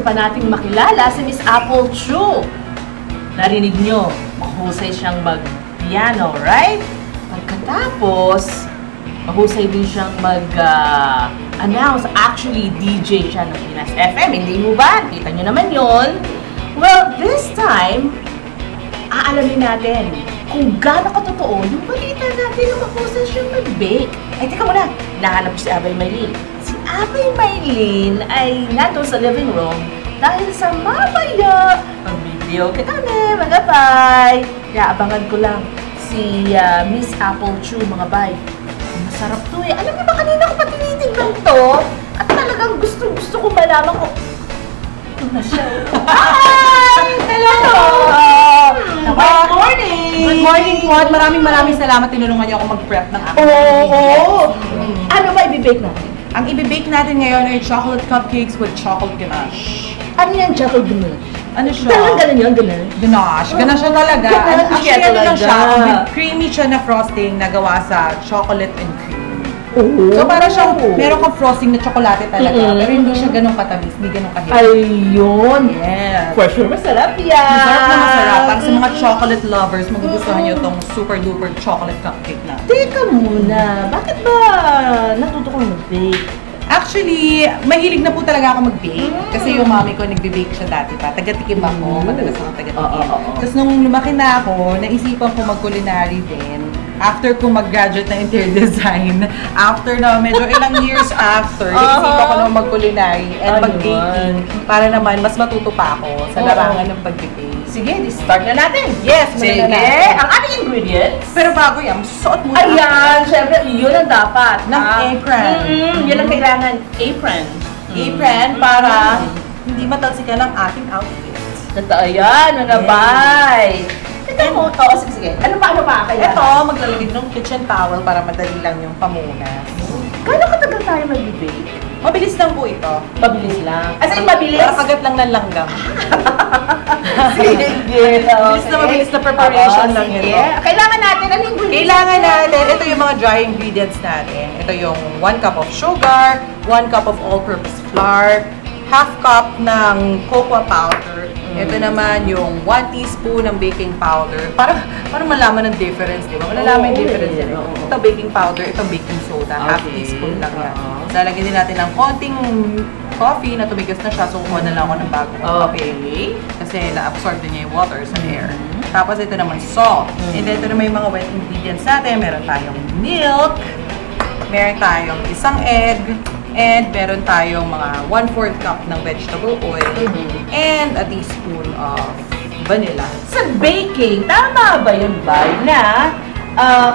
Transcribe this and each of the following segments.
gusto pa nating makilala si Miss Apple Chu. Narinig nyo, mahusay siyang mag-piano, right? Pagkatapos, mahusay din siyang mag-announce. Actually, DJ siya ng Pinas FM. Hindi mo ba? Kita nyo naman yon. Well, this time, aalamin natin kung gaano katotoo yung balita natin na mahusay siyang mag-bake. Ay, teka muna. Nahanap si Abay Maylin. Si Abay Maylin ay nandun sa living room dahil sa mamaya mag-video kita kami, mga bay. Kaya abangan ko lang si Miss Apple Chu, mga bay. Masarap to eh. Alam niyo ba, kanina ko pa tinitignan to at talagang gusto ko malaman ko. Ito na siya. Hi! Hello! Good morning! Good morning po at maraming salamat tinulungan niyo ako mag-prep ng aking Oo! Ano ba ibibake natin? Ang ibibake natin ngayon ay chocolate cupcakes with chocolate ganache. Ano yan, chocolate ganache? Ano siya? Talagang ganun yun, ganun? Ganache. Ganache siya talaga. Actually, ano lang siya, creamy siya na frosting na gawa sa chocolate and cream. So para siyang, meron kang frosting na tsokolate talaga, pero hindi siya ganun katamis, hindi ganun kahit. Ayun! Yes. For sure, masarap yan! Masarap na masarap. Para sa mga chocolate lovers, magugustuhan nyo itong super duper chocolate cupcake na. Teka muna, bakit ba natuto kang mag-bake? Actually, mahilig na po talaga ako mag-bake. Kasi yung mami ko, nagbe-bake siya dati pa. Taga-tikim ako, madalas ako taga-tikim. Tapos nung lumaki na ako, naisipan ko mag-culinary din. After ko mag-graduate ng interior design, after na medyo ilang years after, naisipan ko na mag-culinary and mag-baking para naman mas matuto pa ako sa larangan ng pag-bake. Sige, start na natin! Yes, sige! Na ang ating ingredients. Pero bago yan, suot muna. Ayan, syempre, yun ang dapat. Ng apron. Yun ang kailangan, apron. Apron para hindi matalsikan ang ating outfit. Totoo yan, mga bay. Ito mo, oo, sige. Ano pa kailangan? Ito, maglalagay ng kitchen towel para madali lang yung pamunas. Gano'ng katagal tayo mag-bake? Mabilis lang po ito. Mabilis lang. As in, mabilis? Para kagat lang ng langgam. Sige. Mabilis na preparation lang ito. Kailangan natin, ano yung ingredients? Kailangan natin, ito yung mga dry ingredients natin. Ito yung 1 cup of sugar, 1 cup of all-purpose flour, half cup ng cocoa powder. Ito naman yung 1 teaspoon ng baking powder. Para malaman ng difference, di ba? Malalaman yung difference yan. Ito baking powder, ito baking soda. Half teaspoon lang yan. Lalagyan din natin ng konting coffee na tumigas na siya. So, kuha na lang ako ng bagong coffee. Kasi na-absorb din niya yung water sa air. Tapos ito naman salt. And then ito naman yung mga wet ingredients natin. Meron tayong milk. Meron tayong isang egg. And meron tayong mga 1/4 cup ng vegetable oil. And a teaspoon of vanilla. Sa baking, tama ba yun ba na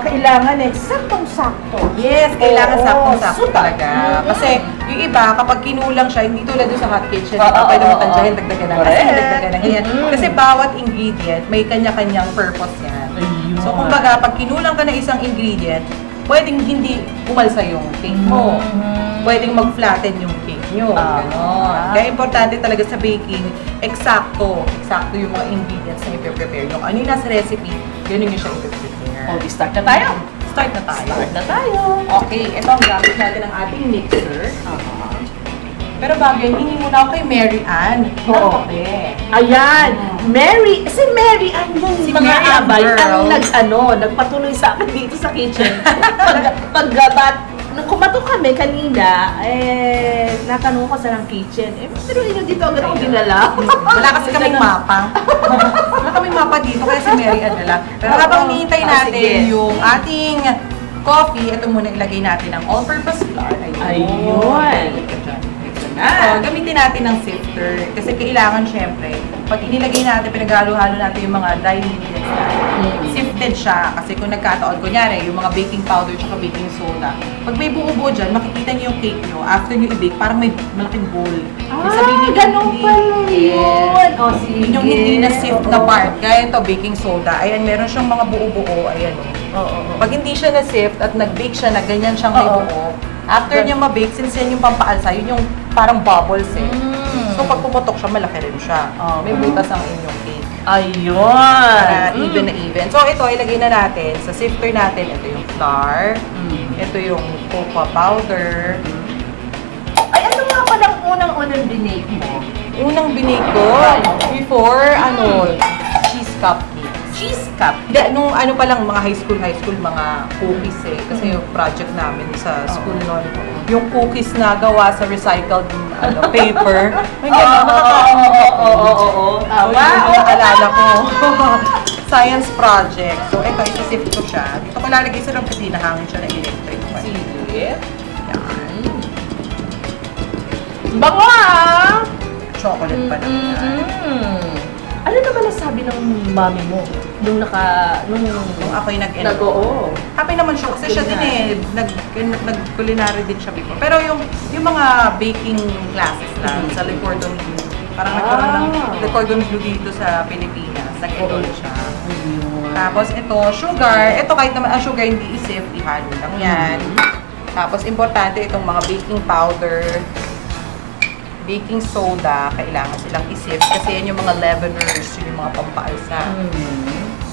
kailangan saktong-sakto? Yes, kailangan saktong-sakto talaga. Kasi yung iba, kapag kinulang siya, hindi tulad doon sa hot kitchen, pwede mo tansyahin, dagdagan ng asin, dagdagan ng ganyan. Kasi bawat ingredient, may kanya-kanyang purpose yan. So, kumbaga, pag kinulang ka na isang ingredient, pwedeng hindi umalsa yung cake mo. Pwedeng mag-flatten yung cake nyo. Kaya importante talaga sa baking, eksakto yung mga ingredients na i-prepare. Yung ano yung nasa recipe, ganun yung siya i-prepare. Okay, start na tayo. Start na tayo. Okay, ito ang gamit natin ng ating mixer. Pero bago yan, hindi muna ako kay Mary Ann. Oo. Ayan, si Mary Ann yung Si mga Mary Ann abay girl. ang nagpatuloy sa akin dito sa kitchen. Nung kumato kami kanina, natanong ko sa ng kitchen. Pero dito agad ako dinala. Wala kasi kaming mapa. Wala kaming mapa dito, kaya si Mary Ann nila. Pero habang hinihintay natin yung ating coffee, ito muna ilagay natin ang all-purpose flour. Ayun. Gamitin natin ng sifter. Kasi kailangan syempre, pag inilagay natin, pinaghalo-halo natin yung mga dry ingredients natin. Sifted siya. Kasi kung nagkataon, kunyari, yung mga baking powder at baking soda, pag may buo-buo dyan, makikita niyo yung cake nyo. After nyo i-bake, parang may malaking bowl. Ganun pala yun. Yun yung hindi na sift na part. Gaya ito, baking soda. Ayan, meron siyang mga buo-buo. Ayan. Pag hindi siya na-sift at nag-bake siya na ganyan siyang may buo, after niya ma-bake, since yan yung pampaalsa, yun yung parang bubbles So pag pumutok siya, malaki rin siya. May butas ang inyong cake. Ayun! Para even na even. So ito, ilagay na natin. Sa sifter natin, ito yung flour. Ito yung cocoa powder. Ay, ano nga palang unang-unang binake mo? Unang binake ko, before, cheese cupcakes. Cheese cup. Hindi, nung ano pa lang, mga high school, mga cookies eh. Kasi yung project namin sa school noon, yung cookies na gawa sa recycled paper. May gano'n, Oo. Tama. Naalala ko. Science project. So, ito, isisift ko siya. Dito ko lalagay sa lang kasi nahangin siya na electric fan. Sige. Yan. Bango ah! Chocolate pa naman yan. Ano naman nasabi ng mami mo nung Nung ako'y oo. Happy naman siya kasi siya din eh, nag-culinary din siya before. Pero yung mga baking classes lang sa Le Cordon Bleu, parang nagkaroon ng Le Cordon Bleu dito sa Pilipinas, nag-enroll siya. Tapos ito, sugar. Ito kahit naman ang sugar hindi isip, ihalo lang yan. Tapos importante itong mga baking powder, baking soda, kailangan silang isip kasi yan yung mga leaveners, yung mga pampaalsa.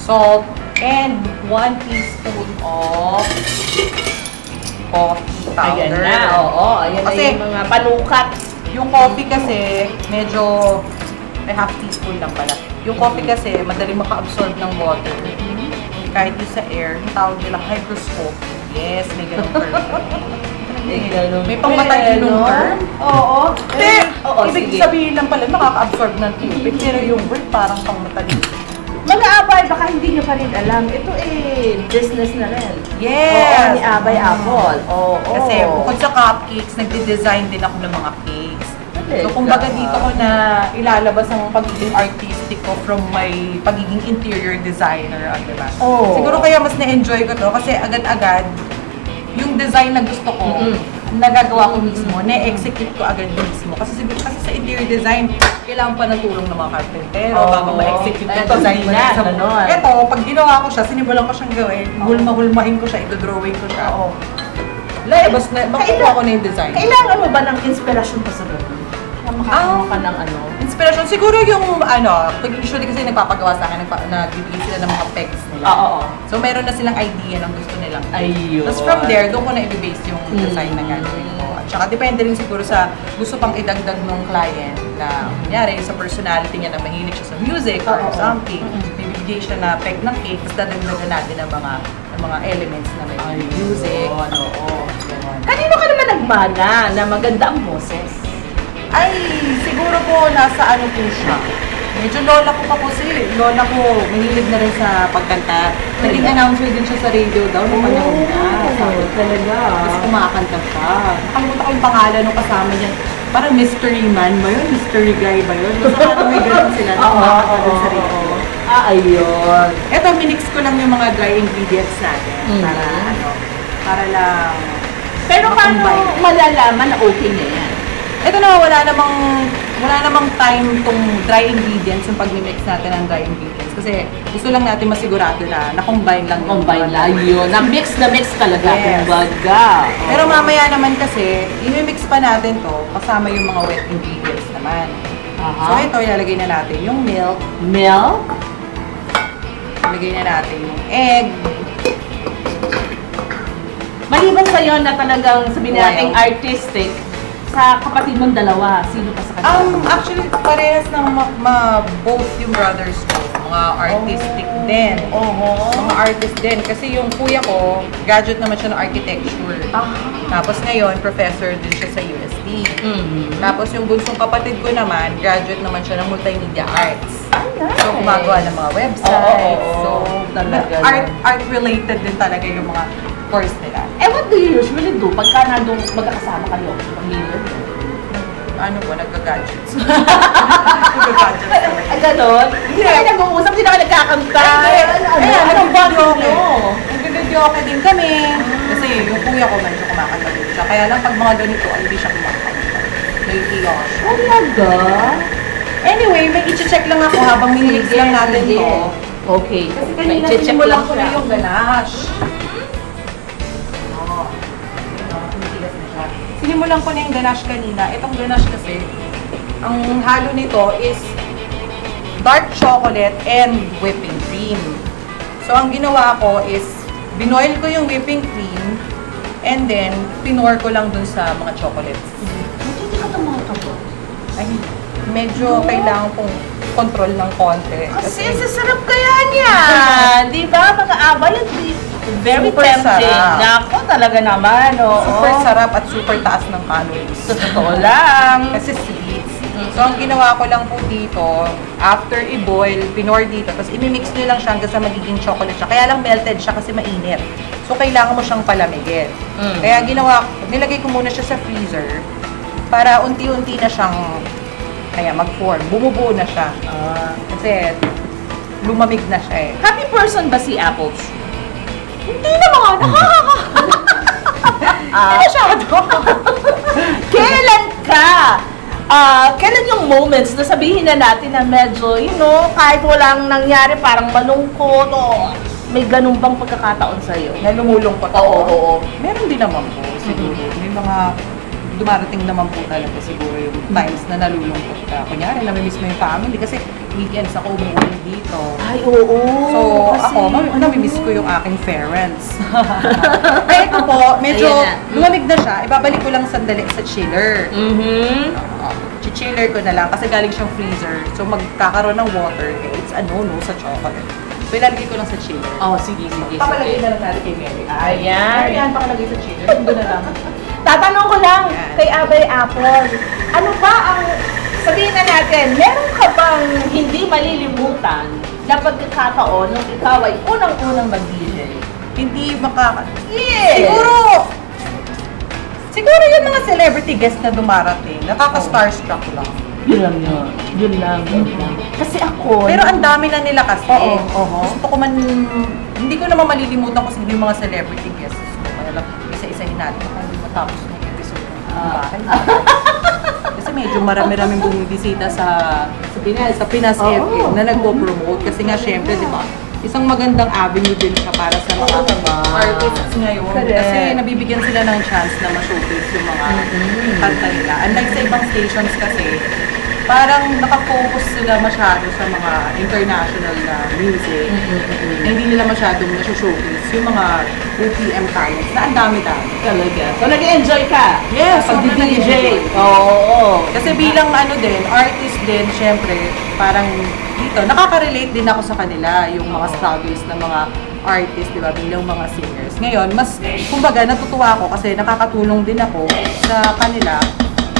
Salt, and 1 teaspoon of coffee powder. Ayan na, oo. Ayan Kasi, na yung mga panukat. Yung coffee kasi, medyo, may half teaspoon lang pala. Yung coffee kasi, madali maka-absorb ng water. Kahit yung sa air, yung tawag nila hygroscope. Yes, may ganun term. May pangmatalinong term. Oo. Ibig sabihin lang pala, makaka-absorb ng tubig. Pero yung word parang pangmatalino. Mga Abay, baka hindi nyo pa rin alam. Ito business na rin. Yes! Oo, ni Abay Apple. Oo. Kasi bukod sa cupcakes, nagde-design din ako ng mga cakes. So, kumbaga dito ko na ilalabas ang pagiging artistic ko from my pagiging interior designer, diba? Oh. Siguro kaya mas na-enjoy ko to kasi agad-agad yung design na gusto ko, nagagawa ko mismo, na-execute ko agad mismo. Kasi siguro sa interior design, kailangan pa ng tulong ng mga carpentero bago ma-execute yung design mo na sa ganon. Ito, pag ginawa ko siya, sinimulan ko siyang gawin, hulma-hulmahin ko siya, ito-drawing ko siya. Labas na, makukuha ko na yung design. Kailangan mo ba ng inspirasyon pa sa ganun? Makakakuha ka ng inspiration. Siguro yung usually kasi nagpapagawa sa akin, nagbibigay sila ng mga pegs nila. Oo. So meron na silang idea ng gusto nilang. Ayun. Tapos from there, doon ko na i-base yung design na gagawin ko. At saka depende rin siguro sa gusto pang idagdag ng client na kunyari sa personality niya na mahilig siya sa music or something. Bibigay siya na peg ng cake, tapos dadagdagan natin ng mga elements na may music. Kanino ka naman nagmana na maganda ang boses? Ay, siguro po nasa ano po siya. Medyo lola ko pa po si lola ko, mahilig na rin sa pagkanta. Naging announcer din siya sa radio daw nung panahon na. Talaga. Tapos kumakanta siya. Nakalimutan ko yung pangalan nung kasama niya. Parang mystery man ba yun? Mystery guy ba yun? Basta may ganun sila na kumakanta din sa radio. Ayun. Eto, minix ko lang yung mga dry ingredients natin. Para lang Pero paano malalaman na okay na yan? Ito na, wala namang time tong dry ingredients, yung pag-mix natin ng dry ingredients. Kasi gusto lang natin masigurado na na-combine lang. Yun. Na-mix talaga. Yes. Kumbaga. Pero mamaya naman kasi, i-mix pa natin to kasama yung mga wet ingredients naman. So ito, ilalagay na natin yung milk. Milk? Ilalagay na natin yung egg. Maliban sa'yo na talagang sabihin natin artistic, sa kapatid mong dalawa, sino pa sa kanila? Actually, parehas ng both yung brothers ko. Mga artistic din. Mga artist din. Kasi yung kuya ko, graduate naman siya ng architecture. Tapos ngayon, professor din siya sa UST. Tapos yung bunsong kapatid ko naman, graduate naman siya ng multimedia arts. So, gumagawa ng mga websites. So, art-related din talaga yung mga course nila. What do you usually do pagka nandun magkakasama kayo? Ano po, nagka-gadgets. Nagka-gadgets talaga. Ganon? Hindi kayo nag-uusap, hindi na kayo nagkakanta. Anong bonding nyo? Nag-videoke din kami. Kasi yung kuya ko medyo kumakanta din siya. Kaya lang pag mga ganito, hindi siya kumakanta. Nahihiya ko siya. Talaga? Anyway, may i-check lang ako habang minilix lang natin to. Okay. Kasi kanina sinimulan ko na yung ganache. Sinimulan ko na yung ganache kanina. Itong ganache kasi, ang halo nito is dark chocolate and whipping cream. So, ang ginawa ko is, binoil ko yung whipping cream and then, pinor ko lang dun sa mga chocolates. Hindi ka tumatakot. Ay, medyo kailangan pong control ng konti. Kasi sasarap kaya niyan. Di ba, mga abay? Very Super tempting. sarap. Nako, talaga naman. Oo. Super sarap at super taas ng calories. Sa totoo lang. Kasi sweets. So, ang ginawa ko lang po dito, after i-boil, pinor dito, tapos imimix nyo lang siya hanggang sa magiging chocolate siya. Kaya lang melted siya kasi mainit. So, kailangan mo siyang palamigin. Kaya ginawa ko, nilagay ko muna siya sa freezer para unti-unti na siyang mag-form. Bumubuo na siya. Kasi lumamig na siya eh. Happy person ba si Apple True? Hindi naman! Hindi masyado. Kailan ka? Kailan yung moments na sabihin na natin na medyo, kahit walang nangyari, parang malungkot o may ganun bang pagkakataon sa'yo? Na lumulungkot ako. Oo. Meron din naman po, siguro. May mga dumarating naman po talaga siguro yung times na nalulungkot ka. Kunyari, namimiss mo yung family kasi weekends ako umuwi dito. Ay, oo. So, kasi, ako, namimiss ko yung aking parents. Kaya ito po, medyo lumamig na siya. Ibabalik ko lang sandali sa chiller. Chiller ko na lang kasi galing siyang freezer. So, magkakaroon ng water. It's a no-no sa chocolate. So, ilalagay ko lang sa chiller. Oh, sige. Papalagay na lang natin kay Mary. Ayan. Ayan, pakalagay sa chiller. Hindi na lang. Tatanong ko lang Ayan. kay Abay Apple, ano ba ang, sabihin na natin, meron ka bang hindi malilimutan na pagkakataon nung ikaw ay unang-unang mag-DJ? Hindi makaka... Yes! Siguro yung mga celebrity guests na dumarating, nakaka-starstruck lang. Yun lang. Kasi ako... Pero ang dami na nila kasi. Oo. Gusto ko man, hindi ko naman malilimutan kasi yung mga celebrity guests. Kaya lang, isa-isahin natin kung hindi matapos ng episode ng bahay. Kasi medyo marami-raming bumibisita sa Pinas FM na nagpo-promote. Kasi nga, syempre, di ba, isang magandang avenue din siya para sa mga artists ngayon. Correct. Kasi nabibigyan sila ng chance na ma-showcase yung mga kanta nila. Unlike sa ibang stations kasi, parang nakafocus sila masyado sa mga international na music. Hindi nila masyadong na-showcase yung mga OPM talents na ang dami-dami. Talaga. So, nag-enjoy ka? Yes, Pag sobrang DJ. nag-enjoy. Oo. Kasi bilang artist din, syempre, parang dito, nakaka-relate din ako sa kanila, yung mga struggles ng mga artist, di ba, bilang mga singers. Ngayon, mas, kumbaga, natutuwa ako kasi nakakatulong din ako sa kanila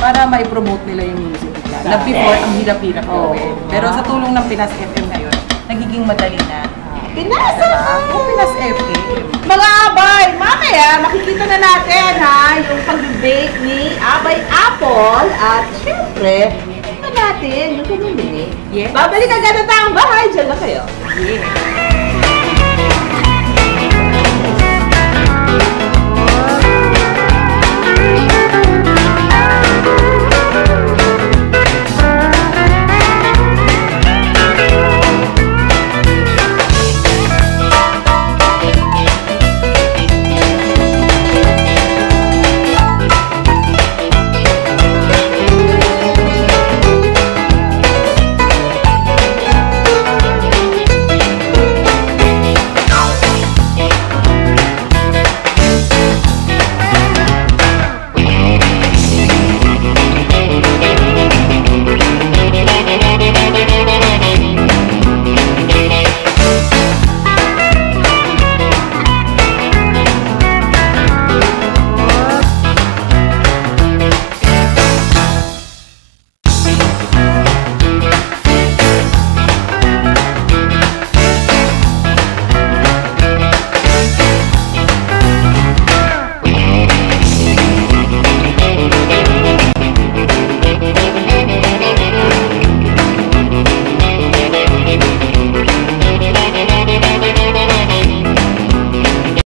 para mai-promote nila yung music nila. Na before, ang hirap-hirap gawin. Pero sa tulong ng Pinas FM ngayon, nagiging madali na. Pinas Pinas FM. Mga abay, mamaya makikita na natin yung pag-bake ni Abay Apple at syempre, natin yung kanyang bini. Yes. Babalik agad na tayong bahay, dyan na kayo. Yeah.